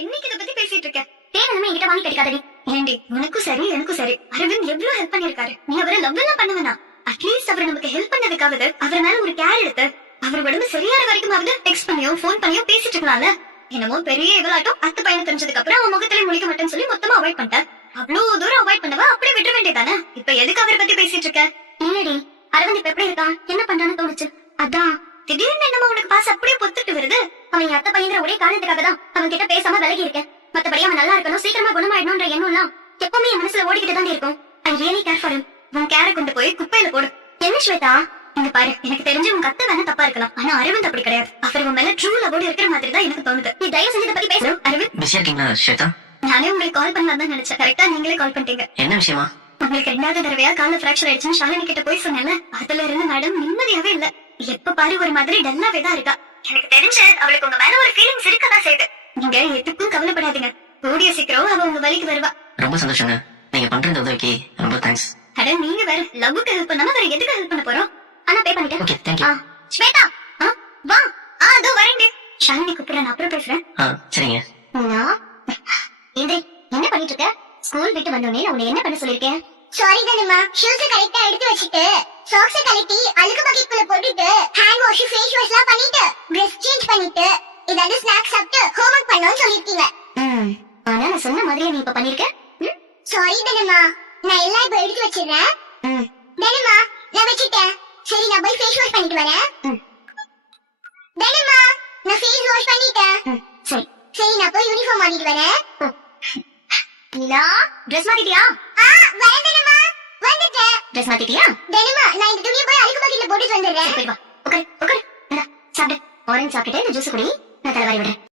என்னைக்கு இத பத்தி பேசிட்டு இருக்க? தேவையில்லாம என்கிட்ட வாங்கி கிடைக்காதடி. ஏண்டி உனக்கும் சரி எனக்கும் சரி அரவிந்த் எவ்வளவு ஹெல்ப் பண்ணிருக்காரு. நீ அவரை லவ் எல்லாம் பண்ணுவனா? அட்லீஸ்ட் அவர் நமக்கு ஹெல்ப் பண்ணதுக்காவது அவர் மேல ஒரு கேர் எடுத்து அவர் உடம்பு சரியாற வரைக்குமாவது டெக்ஸ்ட் பண்ணியோ போன் பண்ணியோ பேசிட்டு இருக்கலாம்ல. என்னமோ பெரிய இவளாட்டம் அத்து பையனை தெரிஞ்சதுக்கு அப்புறம் அவன் முகத்திலே முழிக்க மாட்டேன்னு சொல்லி மொத்தமா அவாய்ட் பண்ணிட்டேன். அவ்வளவு தூரம் அவாய்ட் பண்ணவா அப்படியே விட்டுற வேண்டியதானே? இப்ப எதுக்கு அவரை பத்தி பேசிட்டு இருக்க? இல்லடி அரவிந்த் இப்ப எப்படி இருக்கான் என்ன பண்றான்னு தோணுச்சு. அதான் திடீர்னு என்னமோ உனக்கு பாச அப்படியே பொத்துட்டு வருது. அவன் என் அத்தை பையங்கிற ஒரே காரணத்துக்காக தான் அவன் கிட்ட பேசாம விலகி இருக்கேன். மத்தபடி அவன் நல்லா இருக்கணும் சீக்கிரமா குணமாயிடணும்ன்ற எண்ணம் எல்லாம் எப்பவுமே என் மனசுல ஓடிக்கிட்டு தான் இருக்கும். I really care for him. உன் கேரை கொண்டு போய் குப்பையில போடு. என்ன ஸ்வேதா இங்க பாரு, எனக்கு தெரிஞ்சு உங்க அத்தை வேணா தப்பா இருக்கலாம், ஆனா அரவிந்த் அப்படி கிடையாது. அவர் உன் மேல ட்ரூ லவோட இருக்கிற மாதிரி தான் எனக்கு தோணுது. நீ தயவு செஞ்சு இத பத்தி பேசு. அரவிந்த் பிஸியா இருக்கீங்களா ஸ்வேதா? நானே உங்களுக்கு கால் பண்ணலாம் தான் நினைச்சேன். கரெக்டா நீங்களே கால் பண்ணிட்டீங்க. என்ன விஷயமா? உங்களுக்கு 2வது தடவையா கால பிராக்சர் ஆயிடுச்சுன்னு ஷாலினி கிட்ட போய் சொன்னேன்ல, அதுல இருந்து மேடம் நிம்மதியாவே இல்ல. எப்ப பாரு ஒரு மாதிரி டல்லாவே தான் இருக்கா. எனக்கு தெரிஞ்சு அவளுக்கு உங்க மேல ஒரு ஃபீலிங்ஸ் இருக்கதான் செய்யுது. நீங்க எதுக்கும் கவலைப்படாதீங்க, கூடிய சீக்கிரம் அவ உங்க வழிக்கு வருவா. ரொம்ப சந்தோஷங்க, நீங்க பண்ற இந்த உதவிக்கு ரொம்ப தேங்க்ஸ். அட நீங்க வேற லவ்வுக்கு ஹெல்ப் பண்ணாம வேற எதுக்கு ஹெல்ப் பண்ண போறோம்? ஆனா பே பண்ணிட்டேன். Okay thank you. ஸ்வேதா வா. அதோ வரேன். ஷாலினி கூப்பிடுறேன், அப்புறம் பேசுறேன். சரிங்க. என்ன பண்ணிட்டு இருக்க? ஸ்கூல் விட்டு வந்தோடனே நான் உன்னை என்ன பண்ண சொல்லிருக்கேன்? சாரி தானம்மா, ஷூஸ் கரெக்ட்டா எடுத்து வச்சிட்டு சாக்ஸ் கழட்டி அழுக்கு பக்கெட்குள்ள போட்டுட்டு ஹேண்ட் வாஷ் ஃபேஸ் வாஷ்லாம் பண்ணிட்டு Dress சேஞ்ச் பண்ணிட்டு ஏதாவது ஸ்நாக்ஸ் சாப்பிட்டு ஹோம்வொர்க் பண்ணனும்னு சொல்லிருக்கீங்க. ஆனா நான் சொன்ன மாதிரியே நீ இப்ப பண்ணிருக்க. சாரி தானம்மா, நான் எல்லாம் இப்ப எடுத்து வச்சிடுறேன். தானம்மா நான் வச்சிட்டேன். சரி நான் போய் ஃபேஸ் வாஷ் பண்ணிட்டு வரேன். தானம்மா நான் ஃபேஸ் வாஷ் பண்ணிட்டேன். சரி சரி நான் போய் யூனிஃபார்ம் மாட்டிட்டு வரேன். நீலா Dress மாத்திட்டியா? வரேன்மா, வந்துட்டேன். Dress மாத்திட்டியா? தானம்மா நான் இந்த துணியை போய் அழுக்கு பக்கெட்ல போட்டுட்டு வந்துடுறேன். போய் வா. உட்காரு உட்காரு. சாப்பிடு. ஆரஞ்சு சாப்பிட்டுட்டு இந்த ஜூஸ் குடி, நான் தலைவாரி விடுறேன்.